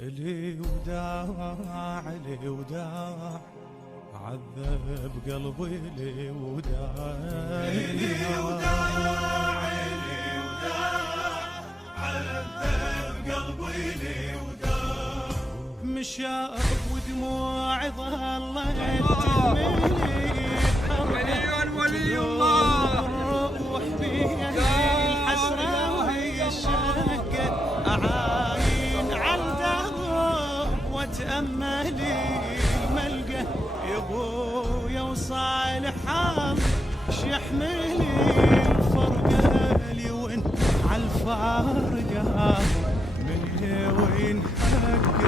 لي وداع لي وداع عذب قلبي لي وداع لي وداع لي وداع عذب قلبي لي وداع مشى ودموع ظلت تهملي ولي الله وحبيبي الحسرة وهي الشقة أعاين عالدرب وتأملي الملقى يا ابويا وصالح حظ شيحملي الفرقة لي وين عالفارقة من وين حق